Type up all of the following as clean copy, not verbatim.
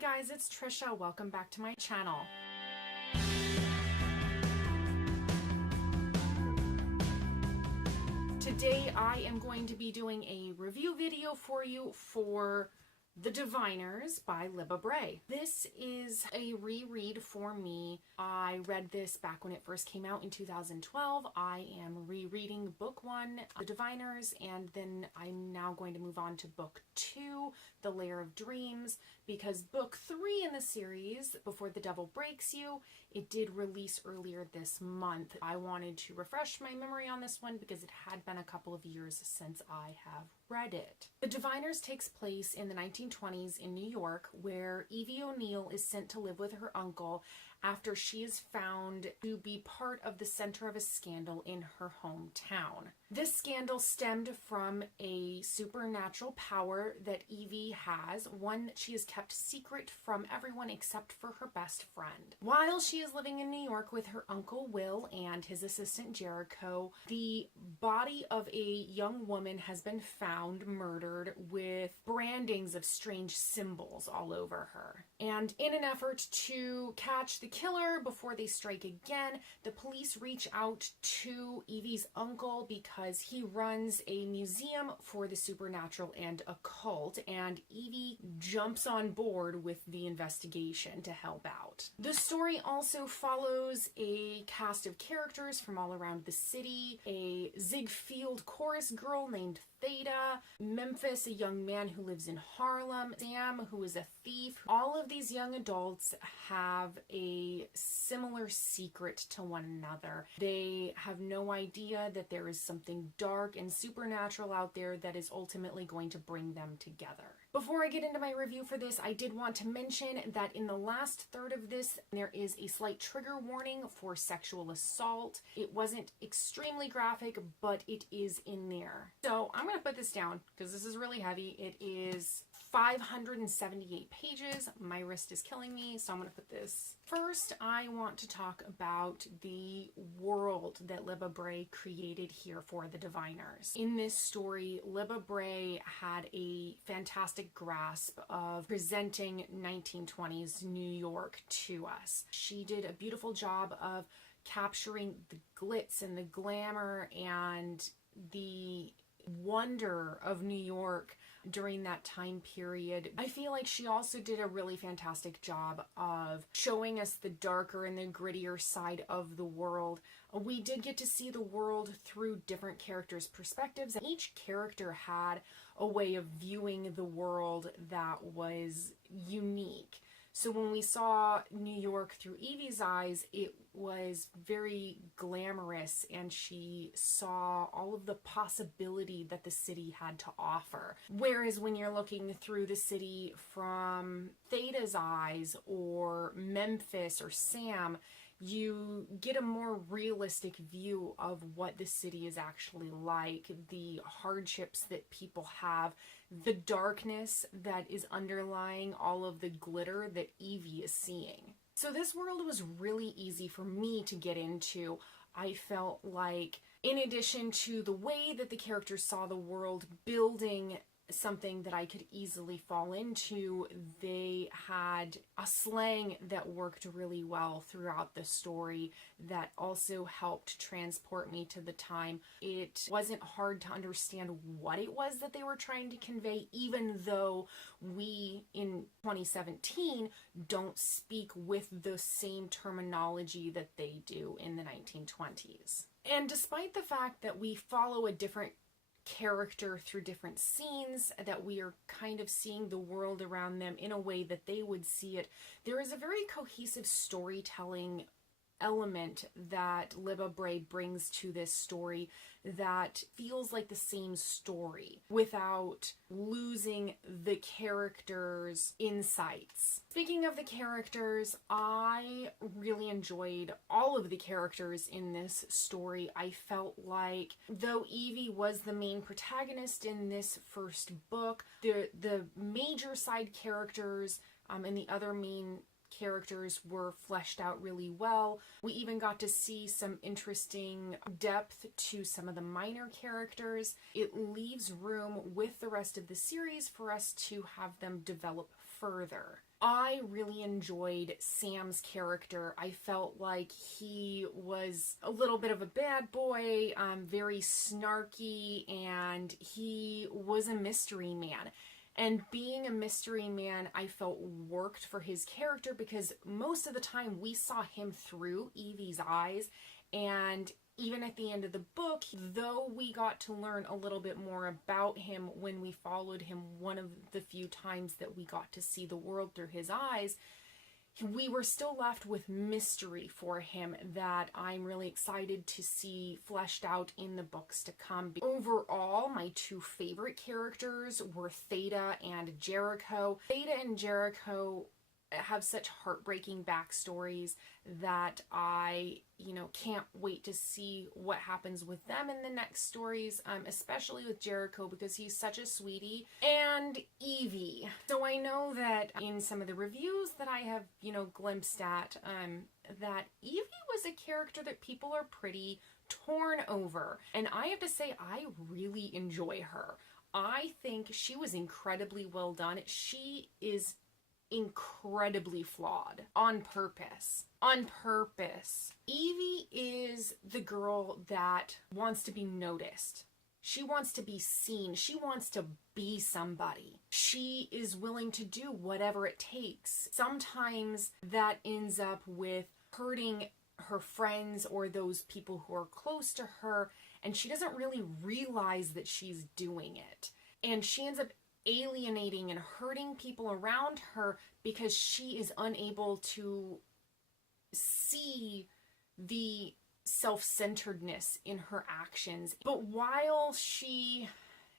Hey guys, it's Trisha. Welcome back to my channel. Today I am going to be doing a review video for you for The Diviners by Libba Bray. This is a reread for me. I read this back when it first came out in 2012. I am rereading book 1, The Diviners, and then I'm now going to move on to book 2, The Lair of Dreams, because book 3 in the series, Before the Devil Breaks You, it did release earlier this month. I wanted to refresh my memory on this one because it had been a couple of years since I have read it. The Diviners takes place in the 1920s in New York, where Evie O'Neill is sent to live with her uncle after she is found to be part of the center of a scandal in her hometown. This scandal stemmed from a supernatural power that Evie has, one that she has kept secret from everyone except for her best friend. While she is living in New York with her uncle Will and his assistant Jericho, the body of a young woman has been found murdered with brandings of strange symbols all over her. And in an effort to catch the killer before they strike again, the police reach out to Evie's uncle because he runs a museum for the supernatural and occult, and Evie jumps on board with the investigation to help out. The story also follows a cast of characters from all around the city: a Ziegfeld chorus girl named Theta, Memphis, a young man who lives in Harlem, Sam, who is a thief. All of these young adults have a similar secret to one another. They have no idea that there is something dark and supernatural out there that is ultimately going to bring them together. Before I get into my review for this, I did want to mention that in the last third of this, there is a slight trigger warning for sexual assault. It wasn't extremely graphic, but it is in there. So I'm going to put this down because this is really heavy. It is 578 pages. My wrist is killing me, so I'm going to put this. First, I want to talk about the world that Libba Bray created here for the Diviners. In this story, Libba Bray had a fantastic grasp of presenting 1920s New York to us. She did a beautiful job of capturing the glitz and the glamour and the wonder of New York during that time period. I feel like she also did a really fantastic job of showing us the darker and the grittier side of the world. We did get to see the world through different characters' perspectives, and each character had a way of viewing the world that was unique. So when we saw New York through Evie's eyes, it was very glamorous, and she saw all of the possibility that the city had to offer. Whereas when you're looking through the city from Theta's eyes, or Memphis, or Sam, you get a more realistic view of what the city is actually like, the hardships that people have, the darkness that is underlying all of the glitter that Evie is seeing. So this world was really easy for me to get into. I felt like, in addition to the way that the characters saw the world, building something that I could easily fall into, they had a slang that worked really well throughout the story that also helped transport me to the time. It wasn't hard to understand what it was that they were trying to convey, even though we in 2017 don't speak with the same terminology that they do in the 1920s. And despite the fact that we follow a different character through different scenes, that we are kind of seeing the world around them in a way that they would see it, there is a very cohesive storytelling element that Libba Bray brings to this story that feels like the same story without losing the characters' insights. Speaking of the characters, I really enjoyed all of the characters in this story. I felt like, though Evie was the main protagonist in this first book, the major side characters and the other main characters were fleshed out really well. We even got to see some interesting depth to some of the minor characters. It leaves room with the rest of the series for us to have them develop further. I really enjoyed Sam's character. I felt like he was a little bit of a bad boy, very snarky, and he was a mystery man. And being a mystery man, I felt worked for his character because most of the time we saw him through Evie's eyes. And even at the end of the book, though we got to learn a little bit more about him when we followed him one of the few times that we got to see the world through his eyes, we were still left with mystery for him that I'm really excited to see fleshed out in the books to come. Overall, my two favorite characters were Theta and Jericho. Theta and Jericho have such heartbreaking backstories that I, can't wait to see what happens with them in the next stories, especially with Jericho because he's such a sweetie. And Evie. So I know that in some of the reviews that I have, glimpsed at, that Evie was a character that people are pretty torn over. And I have to say, I really enjoy her. I think she was incredibly well done. She is incredibly flawed on purpose. Evie is the girl that wants to be noticed. She wants to be seen. She wants to be somebody. She is willing to do whatever it takes. Sometimes that ends up with hurting her friends or those people who are close to her, and she doesn't really realize that she's doing it. And she ends up alienating and hurting people around her because she is unable to see the self-centeredness in her actions. But while she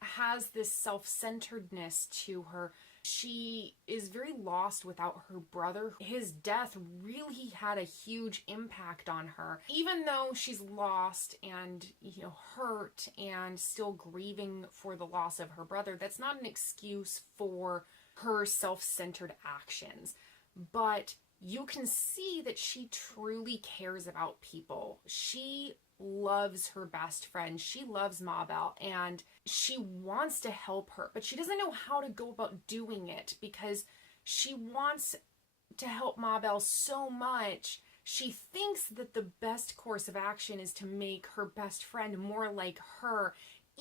has this self-centeredness to her, she is very lost without her brother. His death really had a huge impact on her. Even though she's lost and, hurt and still grieving for the loss of her brother, that's not an excuse for her self-centered actions. But you can see that she truly cares about people. She loves her best friend. She loves Ma Bell and she wants to help her, but she doesn't know how to go about doing it because she wants to help Ma Bell so much. She thinks that the best course of action is to make her best friend more like her,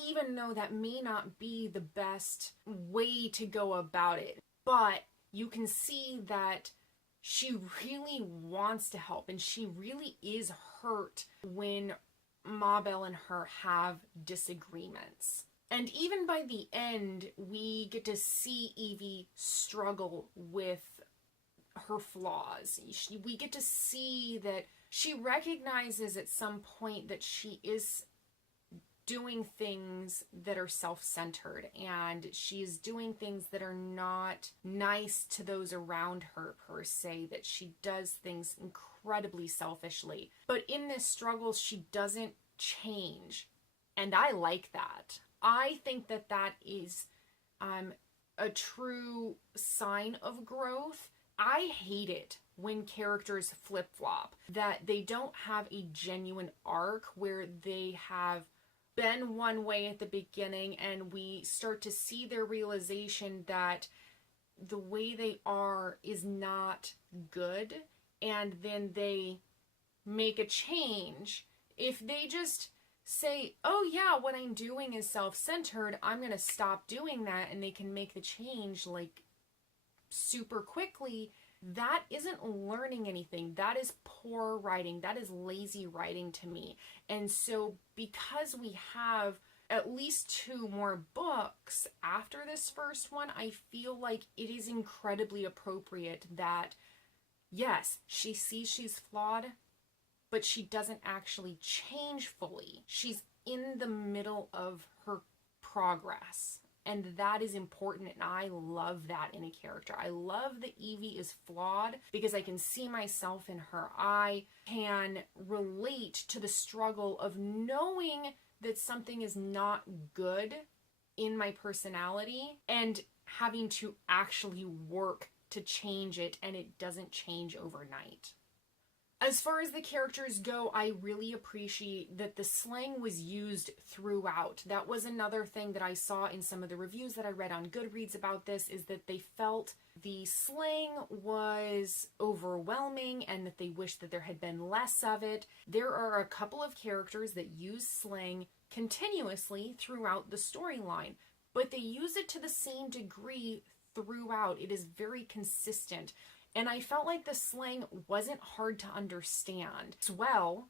even though that may not be the best way to go about it. But you can see that she really wants to help and she really is hurt when Ma Bell and her have disagreements. And even by the end, we get to see Evie struggle with her flaws. We get to see that she recognizes at some point that she is doing things that are self-centered and she's doing things that are not nice to those around her per se, that she does things incredibly selfishly. But in this struggle, she doesn't change. And I like that. I think that that is a true sign of growth. I hate it when characters flip-flop, that they don't have a genuine arc where they have been one way at the beginning and we start to see their realization that the way they are is not good, and then they make a change. If they just say, oh yeah, what I'm doing is self-centered, I'm going to stop doing that, and they can make the change like super quickly, that isn't learning anything. That is poor writing. That is lazy writing to me. And so because we have at least 2 more books after this first one, I feel like it is incredibly appropriate that, yes, she sees she's flawed, but she doesn't actually change fully. She's in the middle of her progress. And that is important, and I love that in a character. I love that Evie is flawed because I can see myself in her. I can relate to the struggle of knowing that something is not good in my personality and having to actually work to change it, and it doesn't change overnight. As far as the characters go, I really appreciate that the slang was used throughout. That was another thing that I saw in some of the reviews that I read on Goodreads about this, is that they felt the slang was overwhelming and that they wished that there had been less of it. There are a couple of characters that use slang continuously throughout the storyline, but they use it to the same degree throughout. It is very consistent. And I felt like the slang wasn't hard to understand. Well,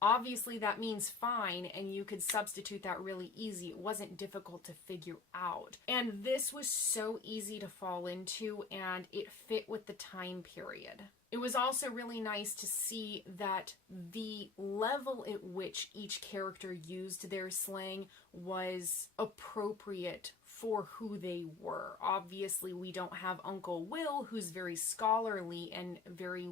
obviously that means fine, and you could substitute that really easy. It wasn't difficult to figure out. And this was so easy to fall into, and it fit with the time period. It was also really nice to see that the level at which each character used their slang was appropriate for who they were. Obviously, we don't have Uncle Will, who's very scholarly and very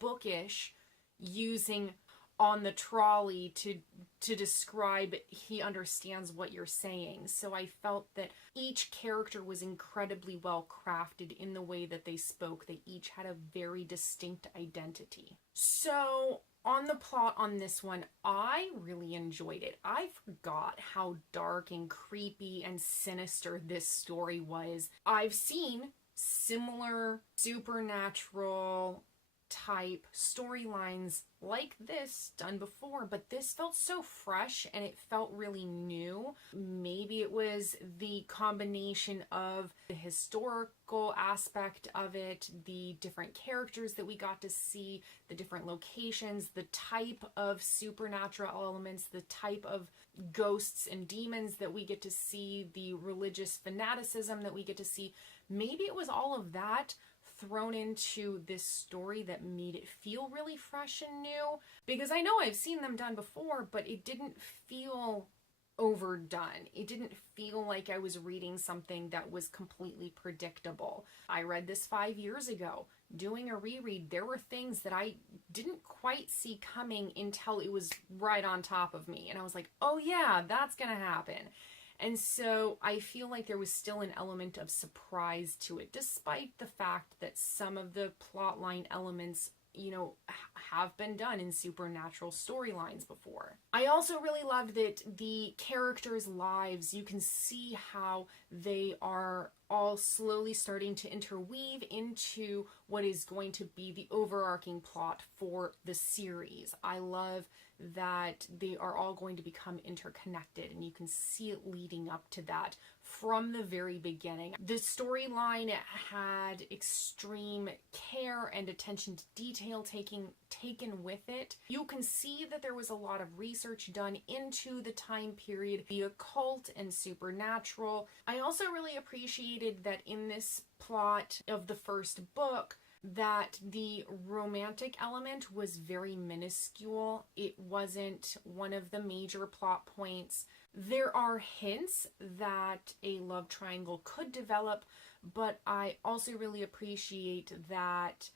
bookish, using on the trolley to describe he understands what you're saying. So I felt that each character was incredibly well crafted in the way that they spoke. They each had a very distinct identity. So on the plot on this one, I really enjoyed it. I forgot how dark and creepy and sinister this story was. I've seen similar supernatural type storylines like this done before, but this felt so fresh and it felt really new. Maybe it was the combination of the historical aspect of it, the different characters that we got to see, the different locations, the type of supernatural elements, the type of ghosts and demons that we get to see, the religious fanaticism that we get to see. Maybe it was all of that thrown into this story that made it feel really fresh and new, because I know I've seen them done before, but it didn't feel overdone. It didn't feel like I was reading something that was completely predictable. I read this 5 years ago. Doing a reread, there were things that I didn't quite see coming until it was right on top of me, and I was like, oh yeah, that's gonna happen. And so I feel like there was still an element of surprise to it, despite the fact that some of the plotline elements, you know, have been done in supernatural storylines before. I also really loved that the characters' lives, you can see how they are all slowly starting to interweave into what is going to be the overarching plot for the series. I love that they are all going to become interconnected, and you can see it leading up to that from the very beginning. The storyline had extreme care and attention to detail taken with it. You can see that there was a lot of research done into the time period, the occult and supernatural. I also really appreciated that in this plot of the first book, that the romantic element was very minuscule. It wasn't one of the major plot points. There are hints that a love triangle could develop, but I also really appreciate that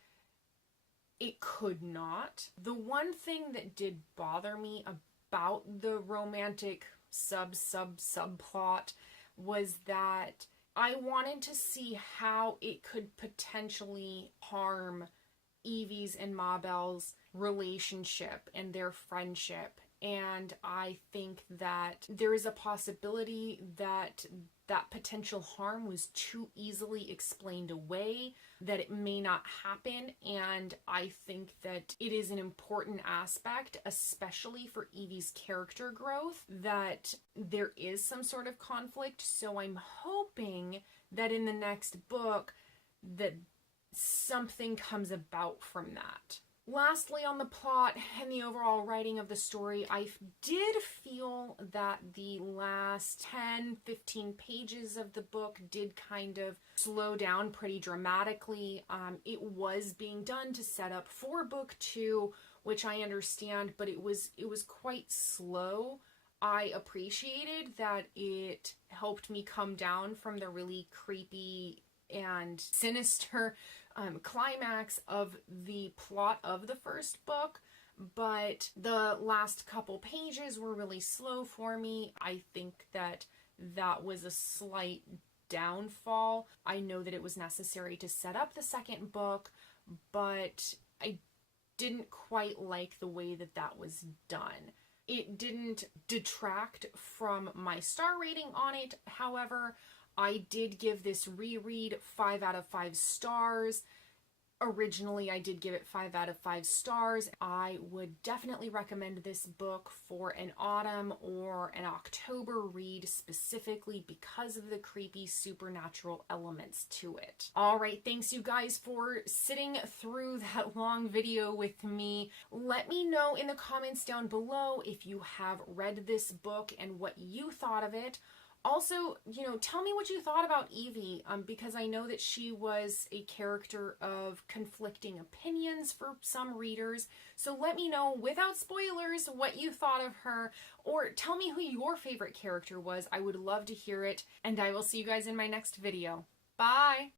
it could not. The one thing that did bother me about the romantic subplot was that I wanted to see how it could potentially harm Evie's and Mabel's relationship and their friendship. And I think that there is a possibility that that potential harm was too easily explained away, that it may not happen. And I think that it is an important aspect, especially for Evie's character growth, that there is some sort of conflict. So I'm hoping that in the next book that something comes about from that. Lastly, on the plot and the overall writing of the story, I did feel that the last 10-15 pages of the book did kind of slow down pretty dramatically. It was being done to set up for book 2, which I understand, but it was quite slow. I appreciated that it helped me come down from the really creepy and sinister climax of the plot of the first book, but the last couple pages were really slow for me. I think that was a slight downfall. I know that it was necessary to set up the second book, but I didn't quite like the way that that was done. It didn't detract from my star rating on it. However, I did give this reread 5 out of 5 stars. Originally, I did give it 5 out of 5 stars. I would definitely recommend this book for an autumn or an October read, specifically because of the creepy supernatural elements to it. All right, thanks you guys for sitting through that long video with me. Let me know in the comments down below if you have read this book and what you thought of it. Also, tell me what you thought about Evie, because I know that she was a character of conflicting opinions for some readers. So let me know, without spoilers, what you thought of her, or tell me who your favorite character was. I would love to hear it, and I will see you guys in my next video. Bye!